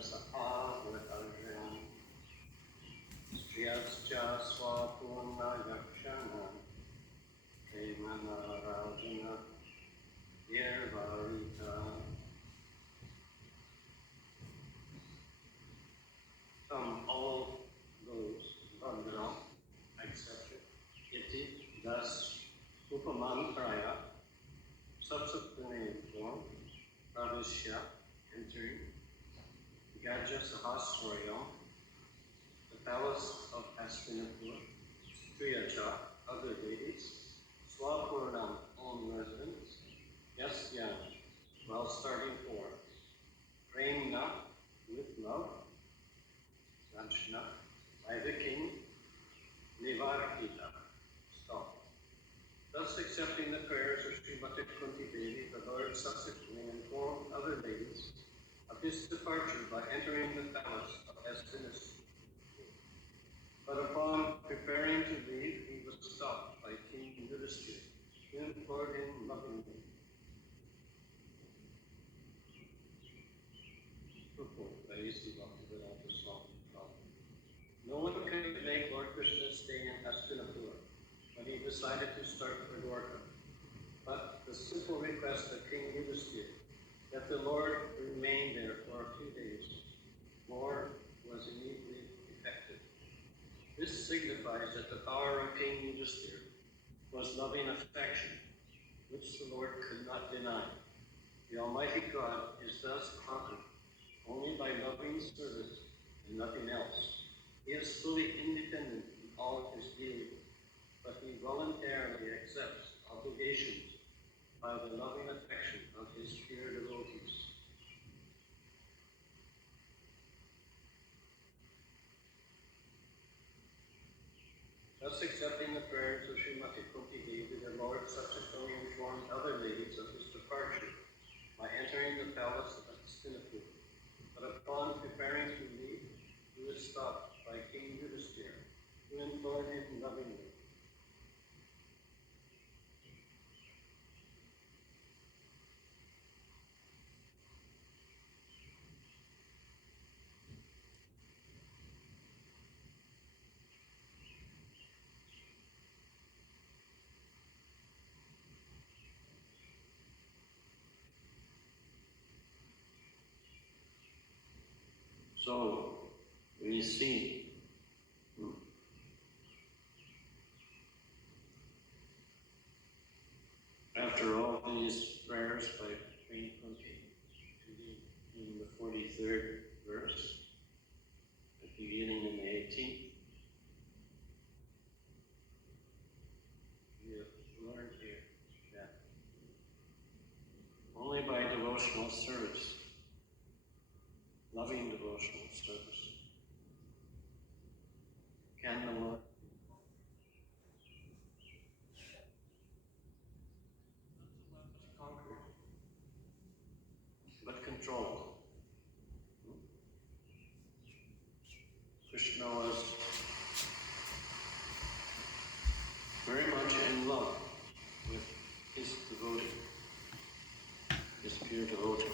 Sapa Vatajan Striyascha Swapurna Yakshana Kemana Rajana Yervarita. From all those, Vandana, exception, Iti, thus, Upaman Praya, subsequently informed, Pravishya, entering, Gaja Sahasrayam, the palace of Hastinapur, Striyacha, other deities, Swapurnam, own residence, Yasyan, while starting forth, Premna, with love, Sanchna, by the king, Nivarkita, stop. Thus accepting the prayers of Srimati Kunti Devi, the Lord subsequently informed other ladies of his departure by entering the palace of Hastinapur. But upon preparing to leave, he was stopped by King Yudhishthira, who implored him lovingly. No one could make Lord Krishna stay in Hastinapur, but he decided to start for Dwarka. But the simple request of King Yudhishthira that the Lord remain there for a few days more was immediately effected. This signifies that the power of King Yudhishthira was loving affection, which the Lord could not deny. The Almighty God is thus conquered only by loving service and nothing else. He is fully independent in all his dealings, but he voluntarily accepts obligations by the loving affection of his pure devotees. Thus accepting the prayers of Srimati Kunti Devi, the Lord subsequently informed other ladies of his departure by entering the palace of Hastinapur. But upon preparing to leave, he was stopped by King Yudhishthira, who implored him lovingly. So, we see after all these prayers by Queen Kunti, in the 43rd verse, beginning in the 18th, we have learned here that only by devotional service, loving devotional service, can the Lord conquer, but control. Krishna was very much in love with his devotee, his pure devotees.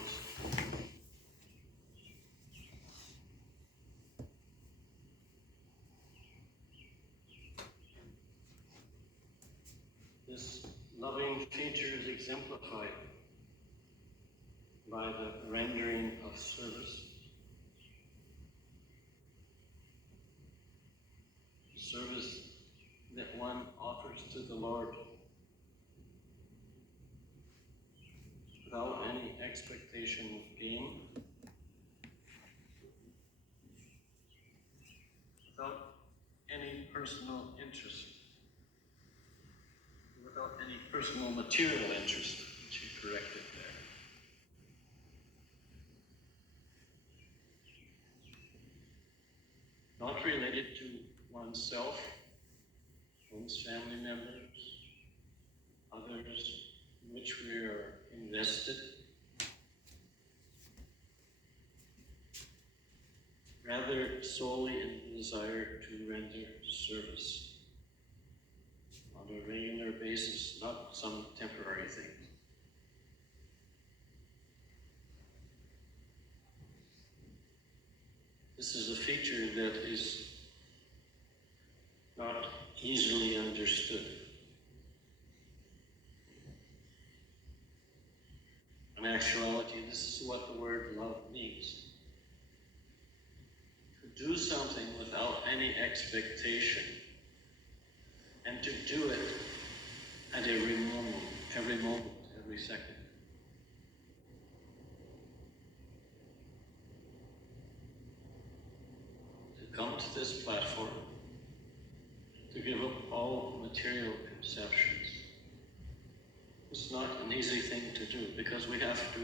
This loving feature is exemplified by the rendering of service. Service that one offers to the Lord without any expectation of gain, without any personal interest, without any personal material interest, which he corrected there. Not related to oneself, one's family members, others in which we are invested. Rather solely in the desire to render service on a regular basis, not some temporary thing. This is a feature that is not easily understood. In actuality, this is what the word love means. To do something without any expectation, and to do it at every moment, every second. To come to this platform, to give up all material conceptions. It's not an easy thing to do, because we have to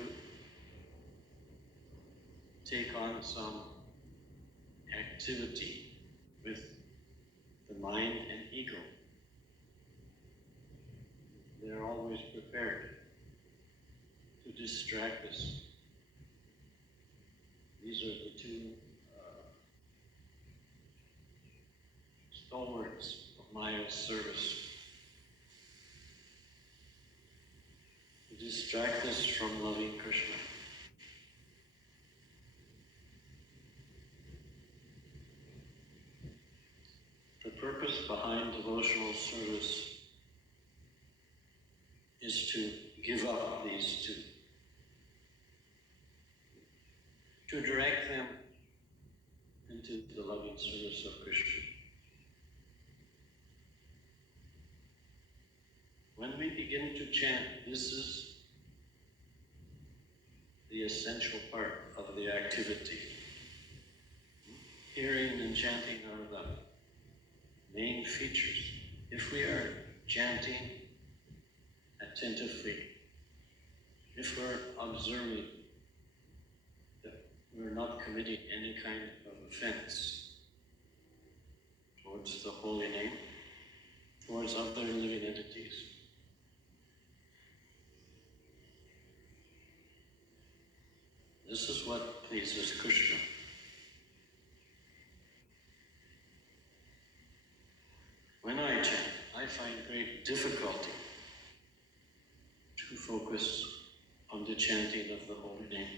take on some activity with the mind and ego. They're always prepared to distract us. These are the two stalwarts of Maya's service. To distract us from loving Krishna. The purpose behind devotional service is to give up these two, to direct them into the loving service of Krishna. When we begin to chant, this is the essential part of the activity. Hearing and chanting are the main features. If we are chanting attentively, if we're observing that we're not committing any kind of offense towards the holy name, towards other living entities, this is what pleases Krishna. When I chant, I find great difficulty to focus on the chanting of the holy name.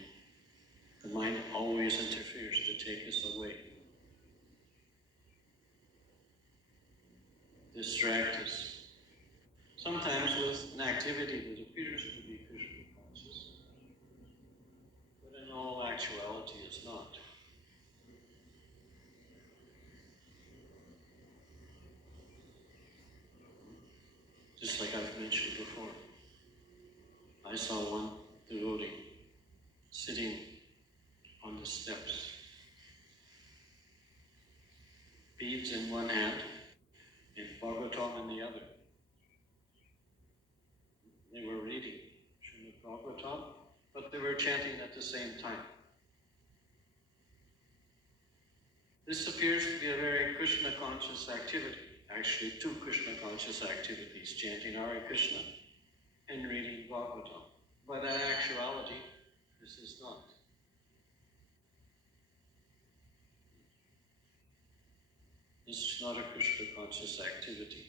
The mind always interferes to take us away, distract us, sometimes with an activity that appears to be Krishna conscious, but in all actuality is not. Just like I've mentioned before, I saw one devotee sitting on the steps, beads in one hand and Bhagavatam in the other. They were reading Srimad Bhagavatam, but they were chanting at the same time. This appears to be a very Krishna conscious activity. Actually, two Krishna conscious activities, chanting Hare Krishna and reading Bhagavatam. But in actuality, this is not. This is not a Krishna conscious activity.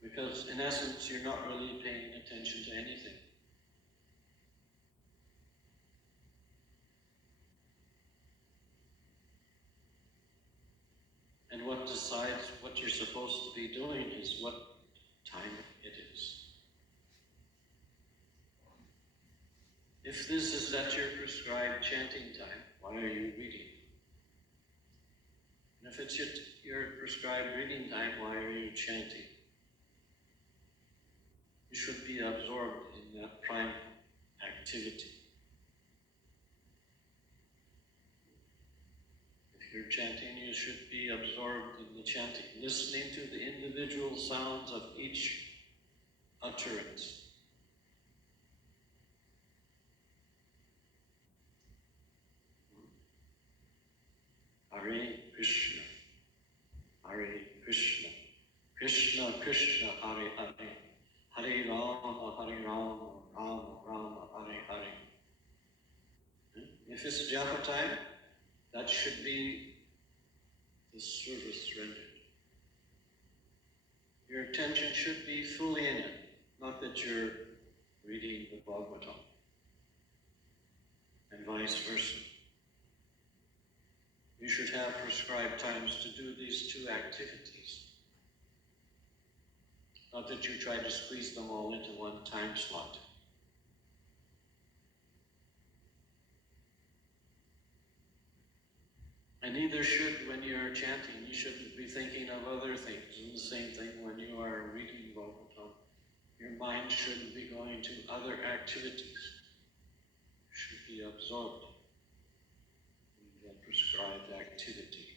Because in essence, you're not really paying attention to anything. And what decides what you're supposed to be doing is what time it is. If this is at your prescribed chanting time, why are you reading? And if it's your prescribed reading time, why are you chanting? You should be absorbed in that prime activity. If you're chanting, you should be absorbed in the chanting, listening to the individual sounds of each utterance. Hare Krishna, Hare Krishna, Krishna Krishna, Hare Hare, Hare Rama, Rama Rama, Hare Hare. If it's japa time, that should be the service rendered. Your attention should be fully in it, not that you're reading the Bhagavatam. and vice versa. You should have prescribed times to do these two activities. Not that you try to squeeze them all into one time slot. And neither should, when you're chanting, you shouldn't be thinking of other things. And the same thing when you are reading vocal tone. Your mind shouldn't be going to other activities. You should be absorbed in the prescribed activity.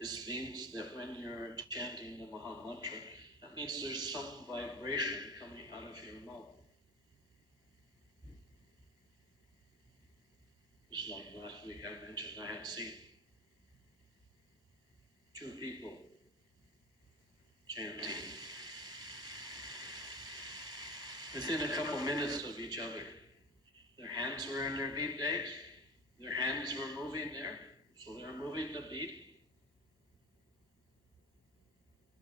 This means that when you're chanting the Maha Mantra, that means there's some vibration coming out of your mouth. Just like last week I mentioned, I had seen two people chanting within a couple minutes of each other. Their hands were in their beat bags, their hands were moving there, so they were moving the beat.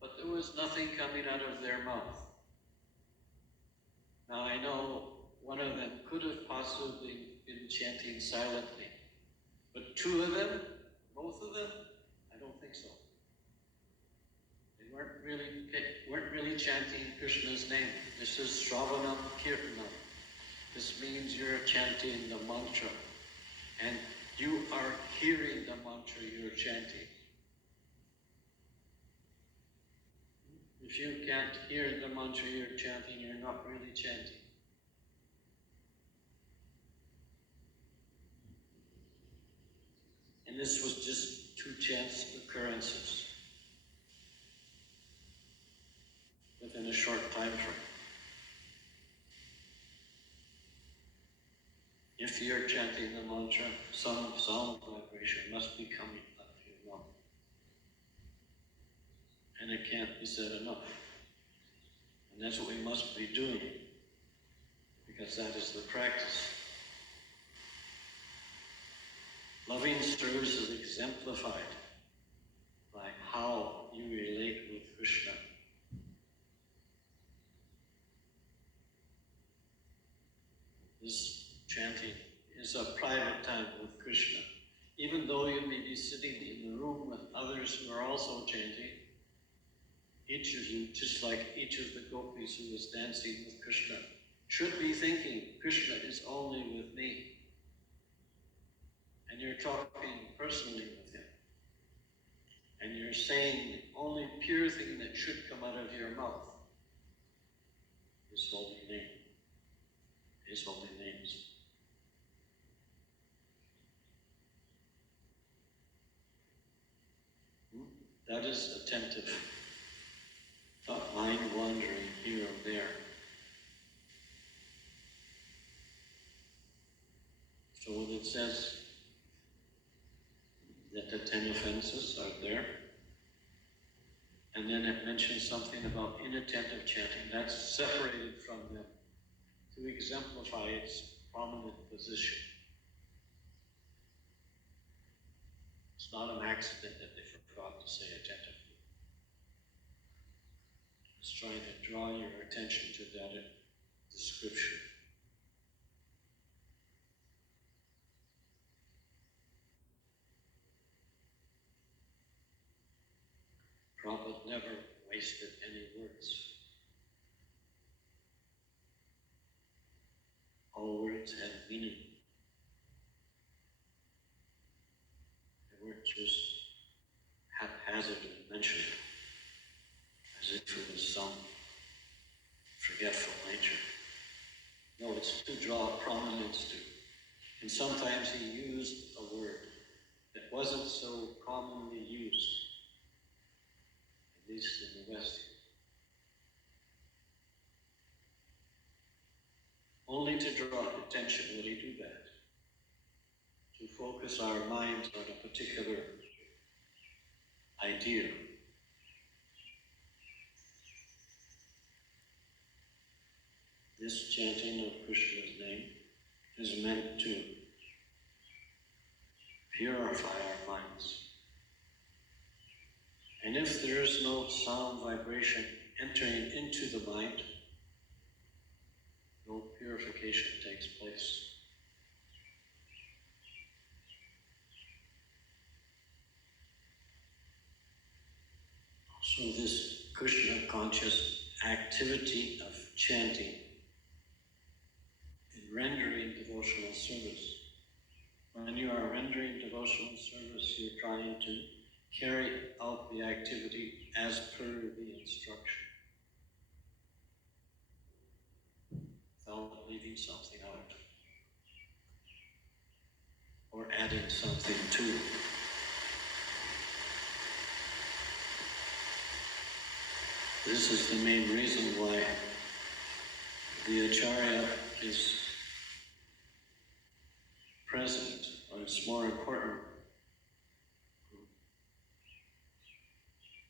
But there was nothing coming out of their mouth. Now I know one of them could have possibly been chanting silently, but two of them, both of them, I don't think so. They weren't really chanting Krishna's name. This is Shravanam Kirtanam. This means you're chanting the mantra, and you are hearing the mantra you're chanting. If you can't hear the mantra you're chanting, you're not really chanting. And this was just two chance occurrences within a short time frame. If you're chanting the mantra, some sound vibration must be coming out of your mouth. And it can't be said enough. And that's what we must be doing, because that is the practice. Loving service is exemplified by how you relate with Krishna. This chanting is a private time with Krishna. Even though you may be sitting in the room with others who are also chanting, each of you, just like each of the gopis who was dancing with Krishna, should be thinking, Krishna is only with me. And you're talking personally with him. And you're saying the only pure thing that should come out of your mouth is holy name, his holy names. That is attentive, not mind wandering here or there. So when it says that the 10 offenses are there, and then it mentions something about inattentive chanting, that's separated from them to exemplify its prominent position. It's not an accident that they forgot to say attentively. It's trying to draw your attention to that description. Prabhupada never wasted any words. All words had meaning. They weren't just haphazardly mentioned as if it was some forgetful nature. No, it's to draw prominence to. And sometimes he used a word that wasn't so commonly used, at least in the West. Only to draw attention would he do that. To focus our minds on a particular idea. This chanting of Krishna's name is meant to purify our minds. And if there is no sound vibration entering into the mind, no purification takes place. So this Krishna conscious activity of chanting and rendering devotional service. When you are rendering devotional service, you're trying to carry out the activity as per the instruction, without leaving something out or adding something to it. This is the main reason why the Acharya is present, or it's more important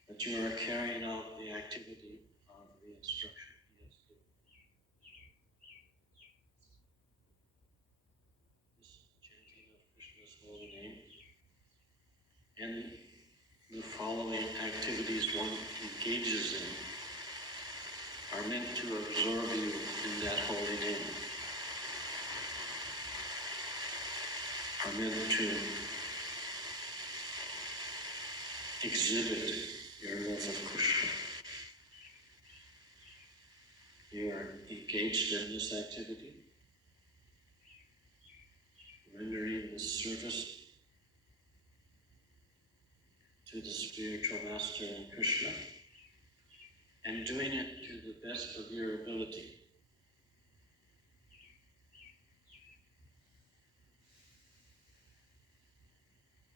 that you are carrying out the activity of the instruction he has given. This chanting of Krishna's holy name and the following activities one engages in are meant to absorb you in that holy name, are meant to exhibit your love of Krishna. You are engaged in this activity, rendering this service to the spiritual master and Krishna, and doing it to the best of your ability.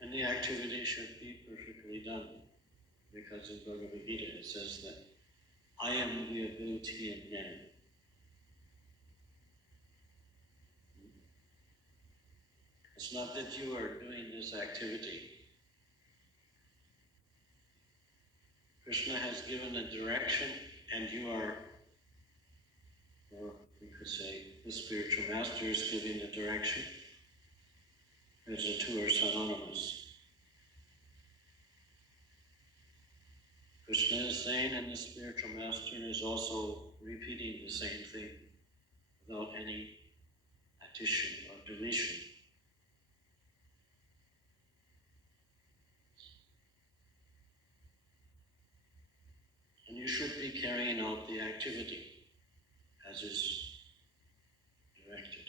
And the activity should be perfectly done, because in Bhagavad Gita it says that I am the ability in man. It's not that you are doing this activity. Krishna has given a direction, and you are, or we could say, the spiritual master is giving the direction, as the two are synonymous. Krishna is saying, and the spiritual master is also repeating the same thing without any addition or deletion. And you should be carrying out the activity as is directed.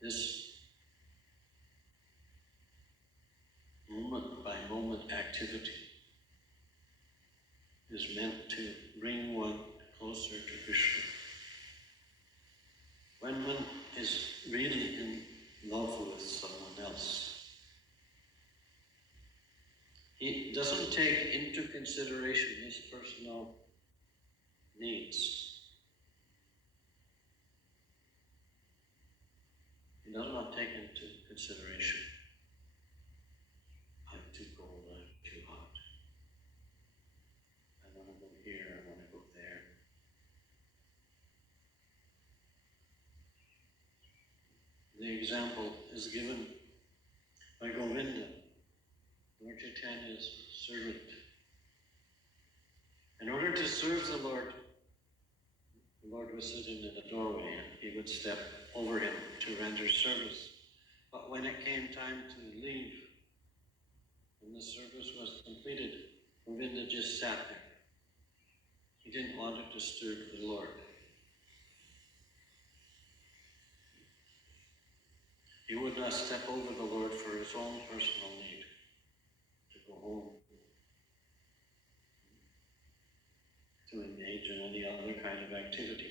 This moment by moment activity is meant to bring one closer to Krishna. When one is really in love with someone else, he doesn't take into consideration his personal needs. He does not take into consideration, I'm too cold, I'm too hot. I want to go here, I want to go there. The example is given by Govinda, Lord Chaitanya's servant. In order to serve the Lord was sitting in the doorway and he would step over him to render service. But when it came time to leave, when the service was completed, Govinda just sat there. He didn't want to disturb the Lord. He would not step over the Lord for his own personal need, to go home, to engage in any other kind of activity.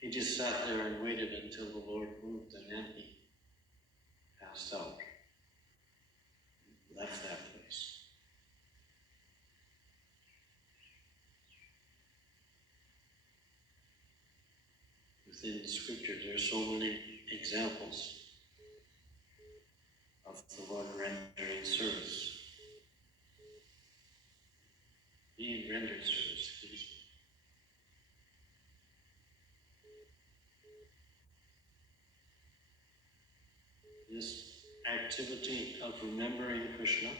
He just sat there and waited until the Lord moved, and then he passed out, left that place. Within the scripture, there are so many examples of the Lord rendering service. Being rendered service, excuse me. This activity of remembering Krishna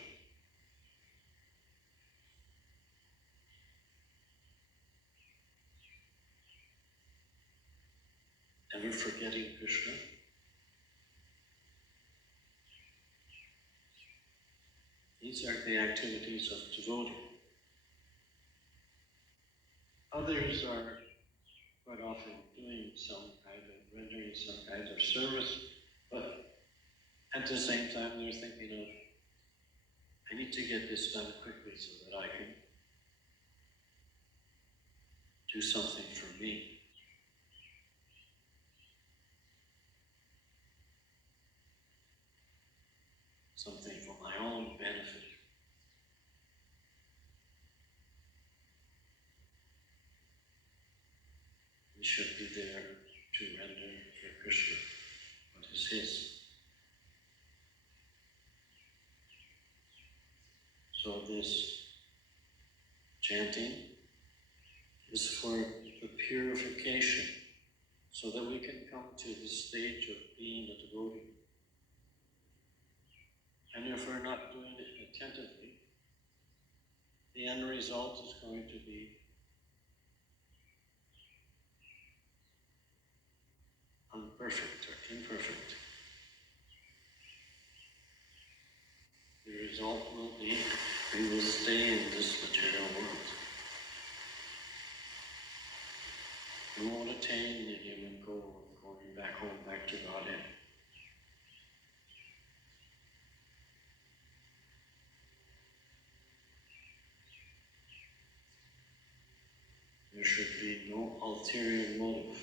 forgetting Krishna. These are the activities of devotee. Others are quite often doing some kind of rendering some kind of service, but at the same time they're thinking of, I need to get this done quickly so that I can do something for me. Something for my own benefit. We should be there to render for Krishna what is his. So this chanting is for the purification, so that we can come to the stage of being a devotee. And if we're not doing it attentively, the end result is going to be imperfect or imperfect. The result will be we will stay in this material world. We won't attain the human goal of going back home, back to Godhead. There should be no ulterior motive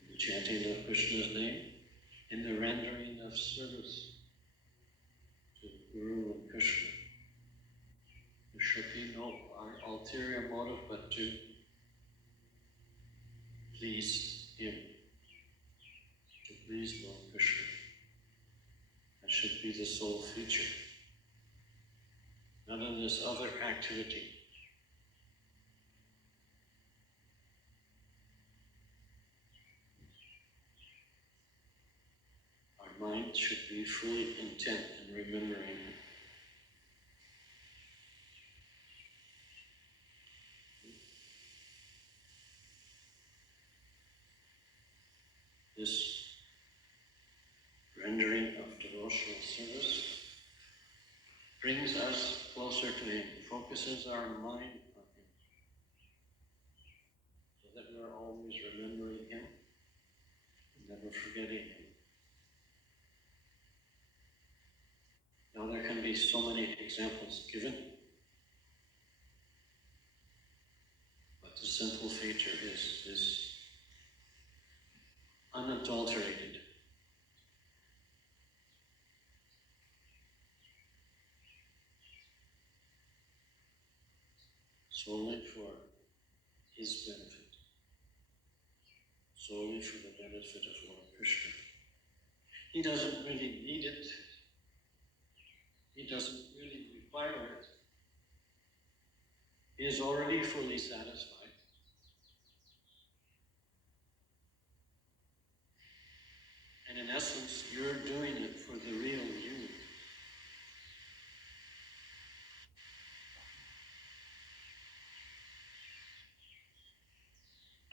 in the chanting of Krishna's name, in the rendering of service to Guru and Krishna. There should be no ulterior motive but to please him, to please Lord Krishna. That should be the sole feature. None of this other activity. Our mind should be fully intent in remembering this rendering of devotional service brings us closer to him, focuses our mind on him, so that we're always remembering him and never forgetting him. Now there can be so many examples given, but the simple feature is this unadulterated solely for his benefit, solely for the benefit of Lord Krishna. He doesn't really need it. He doesn't really require it. He is already fully satisfied. And in essence, you're doing it for the real you.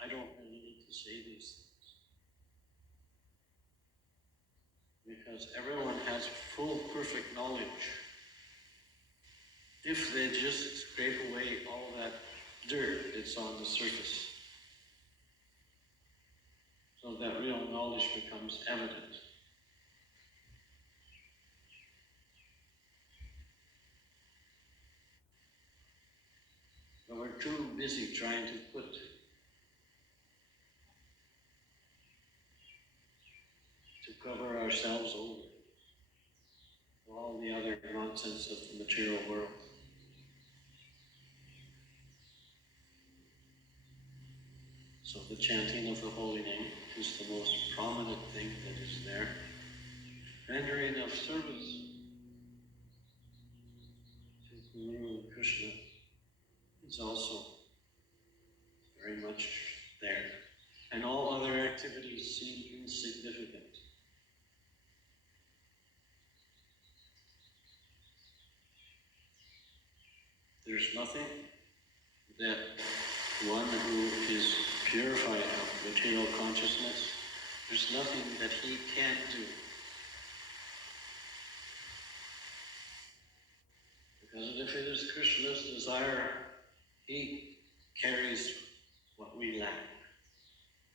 I don't really need to say these things, because everyone has full, perfect knowledge. If they just scrape away all that dirt that's on the surface, so that real knowledge becomes evident. But we're too busy trying to cover ourselves over all the other nonsense of the material world. So the chanting of the holy name is the most prominent thing that is there. Rendering of service to Guru and Krishna is also very much there. And all other activities seem insignificant. There's nothing that one who is purified of material consciousness, there's nothing that he can't do. Because if it is Krishna's desire, he carries what we lack.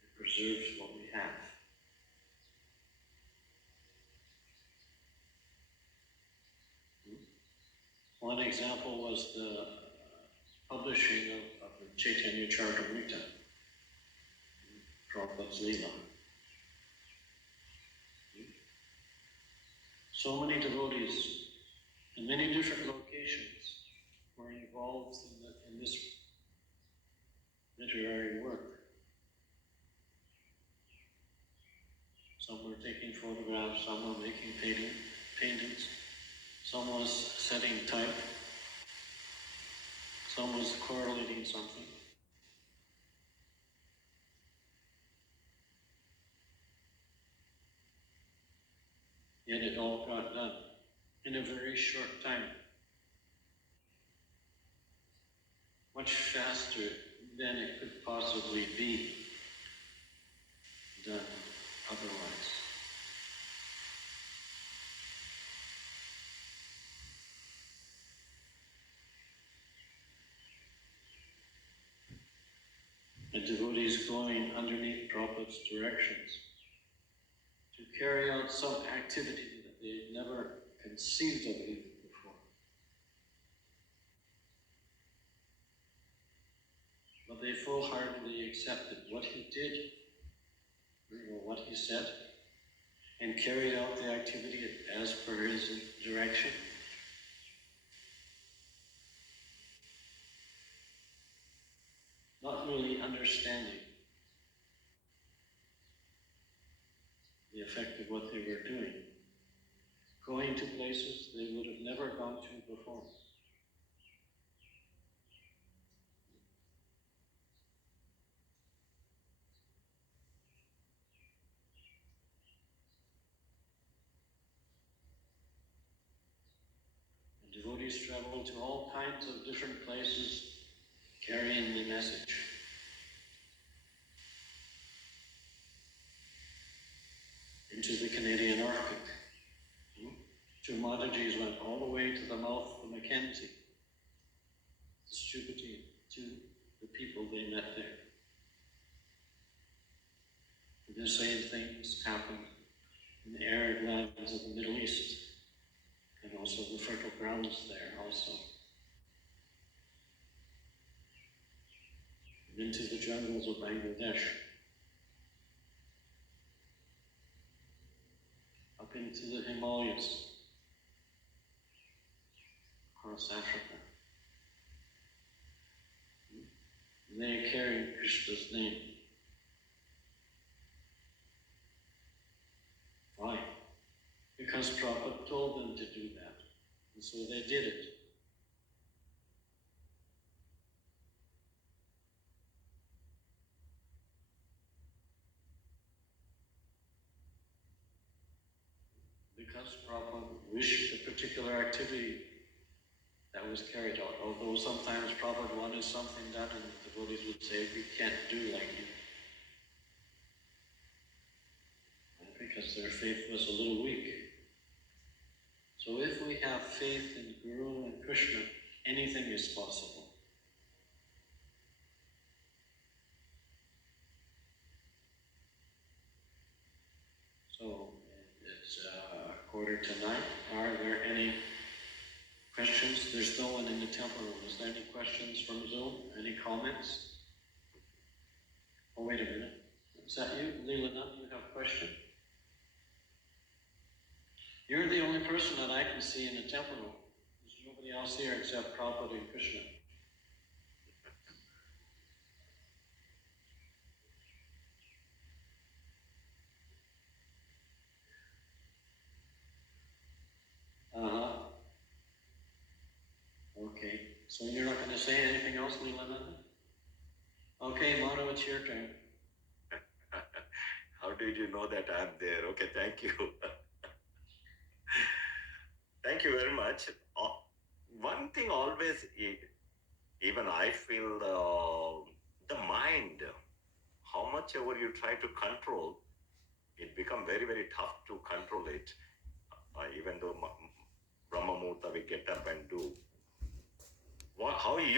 He preserves what we have. One example was the publishing of the Chaitanya Charitamrita, Prabhupada's Leela. So many devotees in many different locations were involved in this literary work. Some were taking photographs, some were making paintings, some was setting type, some was correlating something. Yet it all got done in a very short time. Much faster than it could possibly be done otherwise. The devotees going underneath Prabhupada's directions to carry out some activity that they had never conceived of even before. But they full-heartedly accepted what he did, or what he said, and carried out the activity as per his direction. Not really understanding the effect of what they were doing. Going to places they would have never gone to before. The devotees travel to all kinds of different places carrying the message. Into the Canadian Arctic. Two Mataji's went all the way to the mouth of the Mackenzie, the Stupidity, to the people they met there. And the same things happened in the arid lands of the Middle East, and also the fertile grounds there also. And into the jungles of Bangladesh, up into the Himalayas, across Africa. And they carry Krishna's name. Why? Because Prabhupada told them to do that. And so they did it. Because Prabhupada wished a particular activity that was carried out. Although sometimes Prabhupada wanted something done and the devotees would say, we can't do like you. Because their faith was a little weak. So if we have faith in Guru and Krishna, anything is possible. So it's 8:45. Are there any questions? There's no one in the temple room. Is there any questions from Zoom? Any comments? Oh, wait a minute. Is that you, Leela? You have a question? You're the only person that I can see in the temple room. There's nobody else here except Prabhupada and Krishna. Okay. So you're not going to say anything else, Leelananda? Okay, Manu, it's your turn. How did you know that I'm there? Okay, thank you. Thank you very much. One thing always, even I feel the mind, how much whatever you try to control, it becomes very, very tough to control it. Even though Brahma Muhurta we get up and do. How you